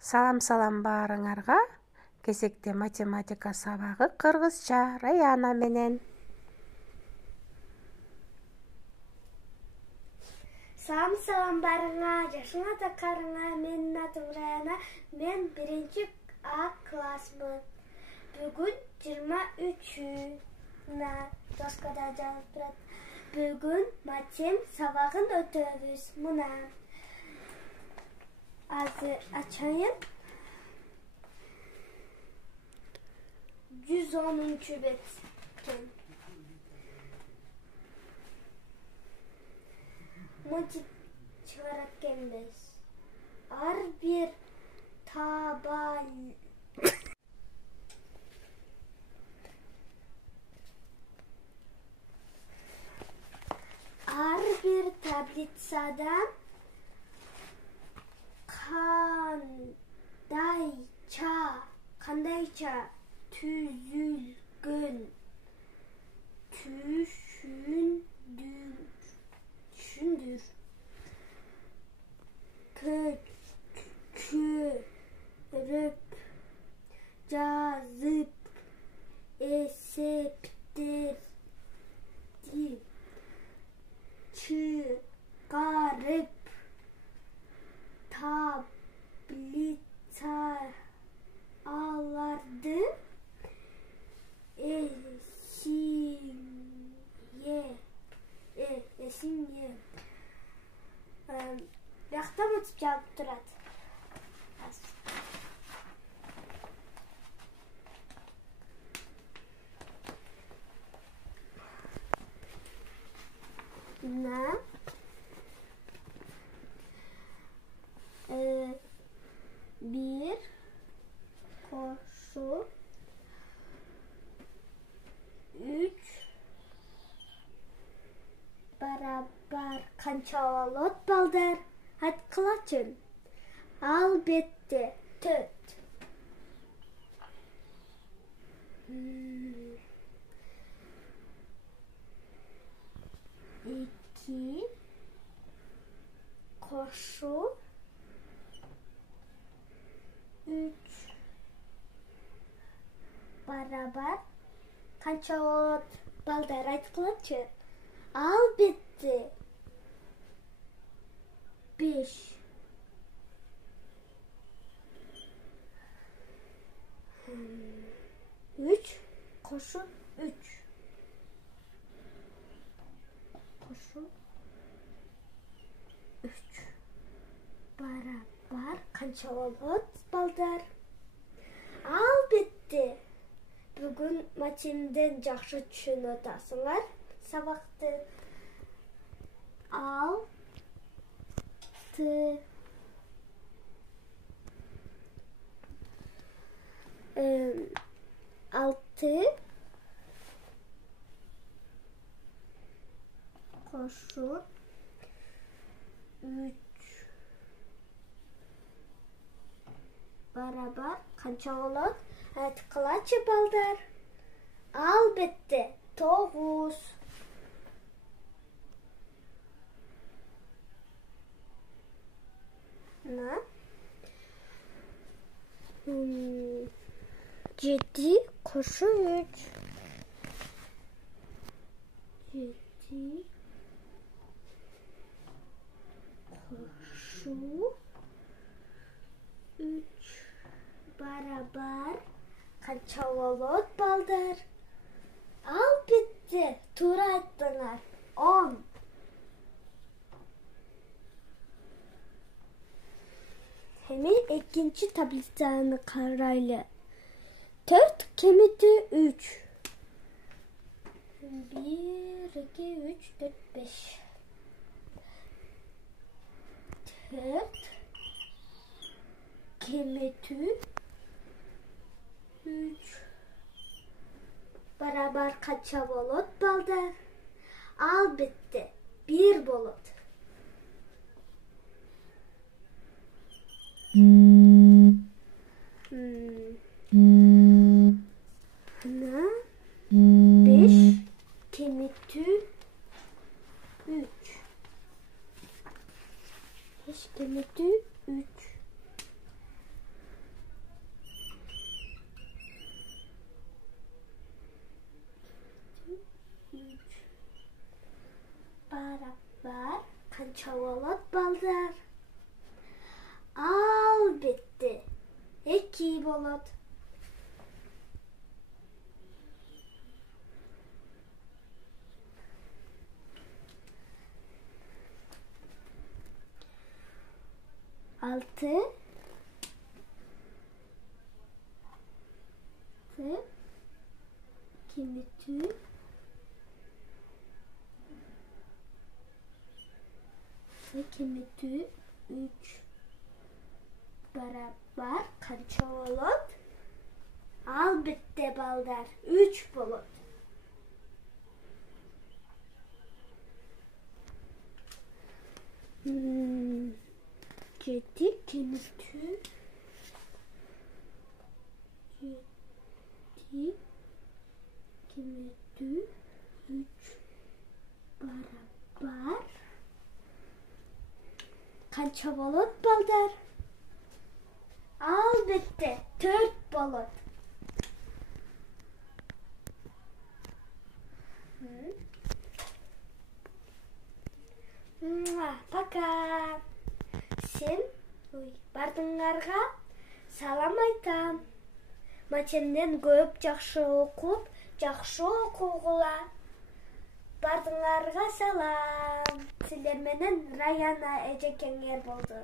Салам баарыңарга. Кезекте математика сабагы кыргызча Раяна менен. Салам барыңа, жашыңа да карыңа, менин атым Раяна, мен 1-А классмын. Бүгүн 23-на доскада жазып турат. Бүгүн матем сабагын өтөбүз. Мына азыр ачайын. 110-чу бет. Мынча чыгарат экенбиз. Ар бир таблицадан кандайча түзүлгөн түшүндүр. Көчүрүп жазып эсептерди чыгарып таблицаларды эсиңе бияктан өтүп жазып турат. Мына бир кошу 3 барабар канча болот, балдар? Айткылачы. Албетте 4. 2 кошу 3 барабар канча болот, балдар? Айткылачы. Албетте 5. 3 кошу 3 кошу 3 барабар канча болот, балдар? Албетте бүгүн матемден жакшы түшүнүп атасыңар сабакты. 6 кошу 3 барабар канча болот? Айткылачы, балдар. Албетте 9. На 7 кошу 3 7 кошу 3 барабар канча болот, балдар? Албетте туура айттыңар. 10. Эми экинчи таблицаны карайлы. 4 кемити 3. 1, 2, 3, 4, 5. 4 kemiti 3 barabar kaça bolot, balдар? Albatta 1 bolot. Ana 5 kemiti 3 5 kemiti 3 Канча болот балдар? Албетте 2 болот. Altı. Kimiti. Kimiti 3 beraber kança bolot? Albitte balдар 3 bolot. Jeti kimiti. Jeti kimiti 3 beraber kança bolot balдар? Albitte 4 bolot. Пока. Сен бардыңарга салам айтам. Мачемден көп жакшы окуп, жакшы окугула. Бардыңарга салам. Силер менен Раяна эжекеңер болду.